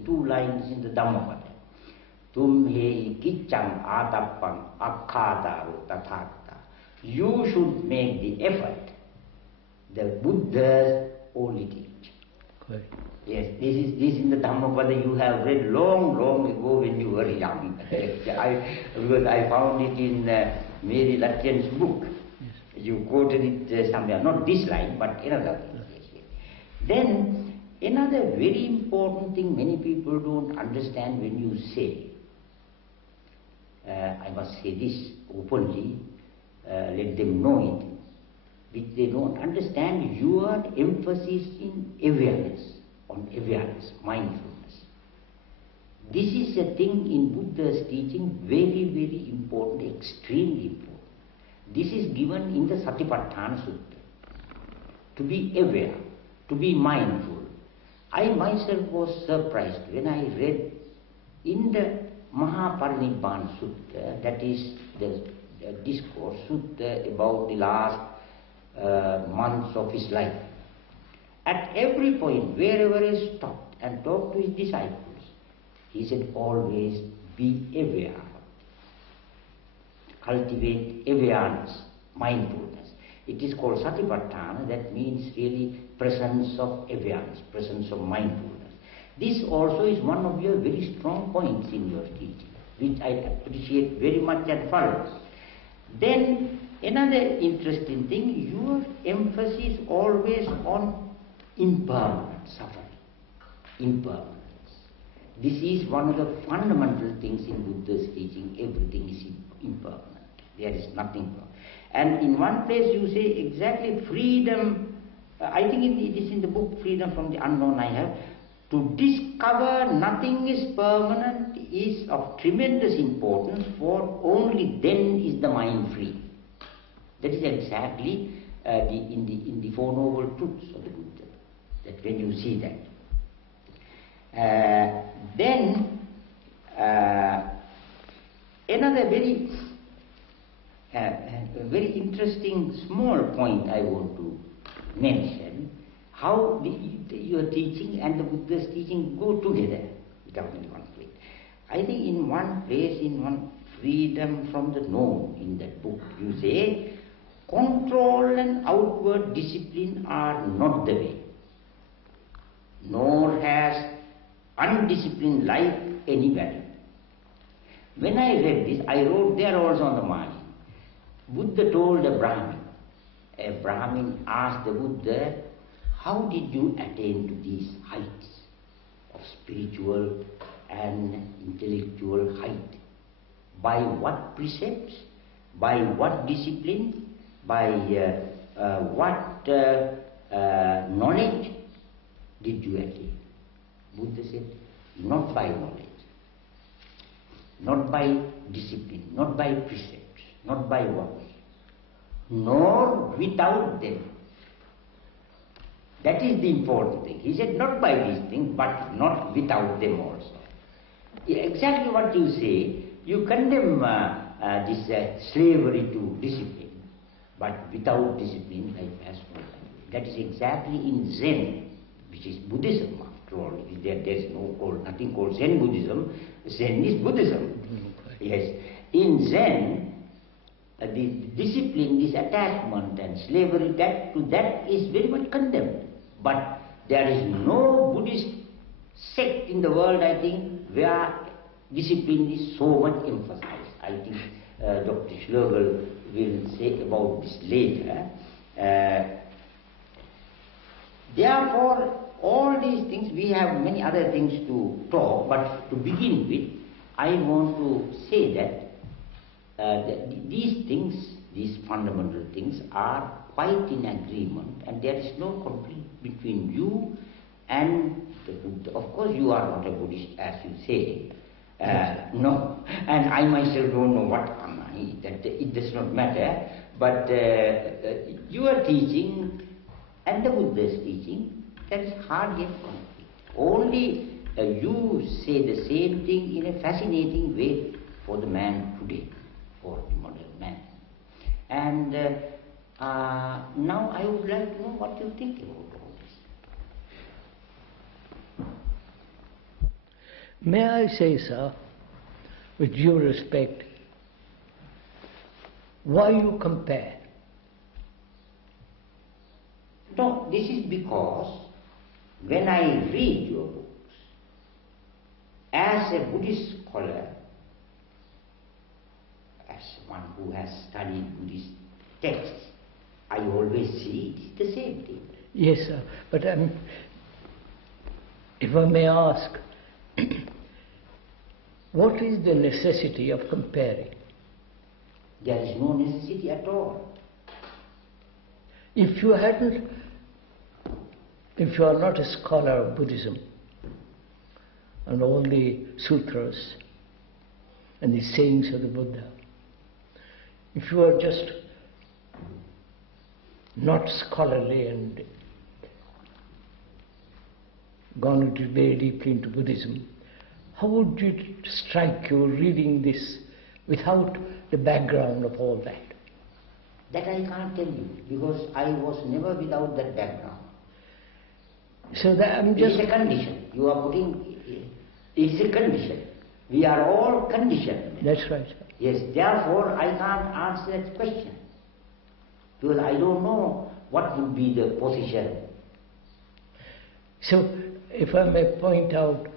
Two lines in the Dhammapada. Tum he kicham adappam akkadaru tathata. You should make the effort. The Buddha's only teach. Correct. Yes, this is in the Dhammapada you have read long ago when you were young. Because I found it in Mary Lattian's book. Yes. You quoted it somewhere, not this line, but another thing. Yes. Then, another very important thing many people don't understand when you say, I must say this openly, let them know it, which they don't understand, your emphasis in awareness, on awareness, mindfulness. This is a thing in Buddha's teaching very important, extremely important. This is given in the Satipatthana Sutta. To be aware, to be mindful. I myself was surprised when I read in the Mahaparinibbana Sutta, that is the discourse sutta about the last months of his life. At every point, wherever he stopped and talked to his disciples, he said, always be aware. Cultivate awareness, mindfulness. It is called Satipatthana, that means really presence of awareness, presence of mindfulness. This also is one of your very strong points in your teaching, which I appreciate very much and follow. Then, another interesting thing, your emphasis always on impermanent suffering, impermanence. This is one of the fundamental things in Buddha's teaching. Everything is impermanent. There is nothing. And in one place you say exactly freedom, I think it is in the book Freedom from the Unknown I have, to discover nothing is permanent is of tremendous importance, for only then is the mind free. That is exactly in the Four Noble Truths of the Buddha, that when you see that. Then another very interesting small point I want to mention, how your teaching and the Buddha's teaching go together without any conflict. I think in one place, in one Freedom from the Known, in that book, you say, control and outward discipline are not the way, nor has undisciplined life any value. When I read this, I wrote there also on the margin. Buddha told a Brahmin asked the Buddha, how did you attain to these heights of spiritual and intellectual height? By what precepts? By what discipline? By what knowledge did you attain? Buddha said, not by knowledge, not by discipline, not by precepts, not by works, nor without them. That is the important thing. He said, not by these things, but not without them also. Exactly what you say, you condemn this slavery to discipline, but without discipline, life has no value. That is exactly in Zen, which is Buddhism after all. There is nothing called Zen Buddhism. Zen is Buddhism. Yes. In Zen, the discipline, this attachment and slavery, that is very much condemned. But there is no Buddhist sect in the world, I think, where discipline is so much emphasized. I think Dr. Schlegel will say about this later. Therefore, all these things, we have many other things to talk, but to begin with, I want to say that these things, these fundamental things, are quite in agreement, and there is no conflict between you and the Buddha. Of course, you are not a Buddhist, as you say. No, and I myself don't know what am I. That it does not matter. But your teaching and the Buddha's teaching, there is hardly a conflict. Only you say the same thing in a fascinating way for the man today, for the modern man. And now I would like to know what you think about all this. May I say, sir, with due respect, why you compare? No, this is because when I read your books, as a Buddhist scholar, as one who has studied Buddhist texts, I always see it is the same thing. Yes, sir, but if I may ask, what is the necessity of comparing? There is no necessity at all. If you are not a scholar of Buddhism and all the sutras and the sayings of the Buddha, if you are just not scholarly and gone into very deeply into Buddhism, how would it strike you reading this without the background of all that? That I can't tell you, because I was never without that background. So that I'm just... It is a condition. You are putting... It is a condition. We are all conditioned. That's right, sir. Yes, therefore I can't answer that question. Because I don't know what would be the position. So, if I may point out,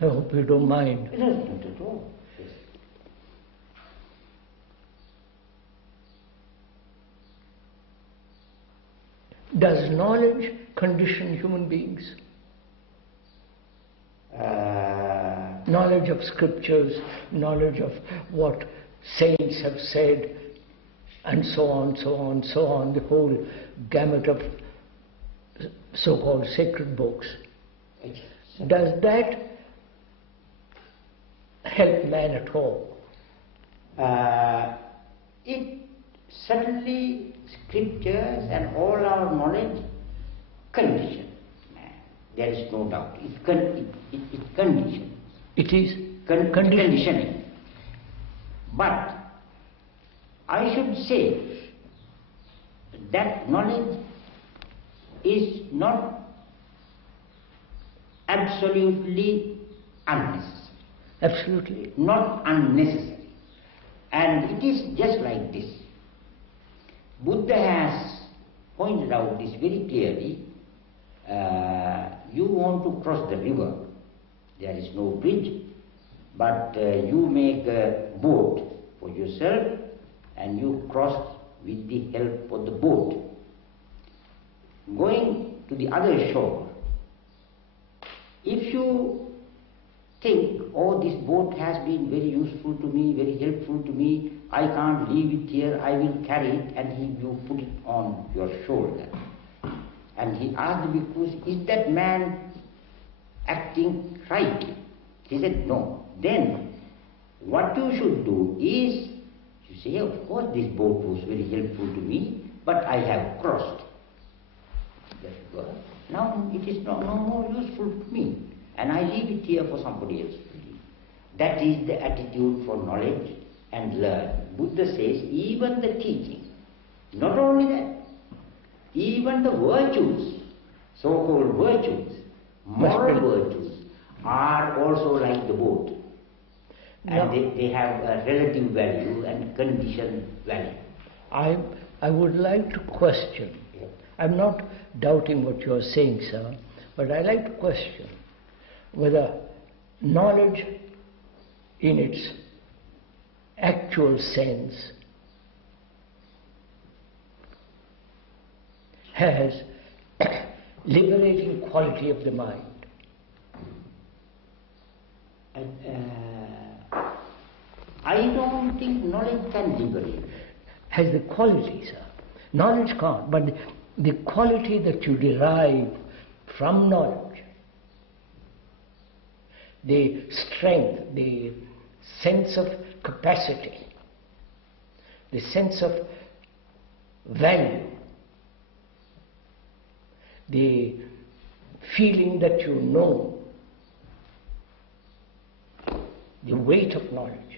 I hope you don't mind. No, not at all. Yes. Does knowledge condition human beings? Knowledge of scriptures, knowledge of what saints have said, and so on, so on, so on, the whole gamut of so-called sacred books. Does that help man at all? It certainly, scriptures and all our knowledge condition man. There is no doubt. It conditions. It is conditioning. But I should say that knowledge is not absolutely unnecessary. Absolutely. Not unnecessary. And it is just like this. Buddha has pointed out this very clearly. You want to cross the river. There is no bridge, but you make a boat for yourself and you cross with the help of the boat. Going to the other shore, if you think, oh, this boat has been very useful to me, very helpful to me, I can't leave it here, I will carry it, and you put it on your shoulder. And he asked the bhikkhus, is that man acting rightly? He said, no. Then, what you should do is, you say, of course this boat was very helpful to me, but I have crossed. Now it is no more useful to me, and I leave it here for somebody else to leave. That is the attitude for knowledge and learn. Buddha says, even the teaching, not only that, even the virtues, so-called virtues, moral virtues, are also like the boat. And they have a relative value and conditioned value. I would like to question. Yeah. I'm not doubting what you are saying, sir, but I like to question whether knowledge in its actual sense has liberating quality of the mind. I don't think knowledge can liberate. Has the quality, sir. Knowledge can't, but the quality that you derive from knowledge, the strength, the sense of capacity, the sense of value, the feeling that you know, the weight of knowledge,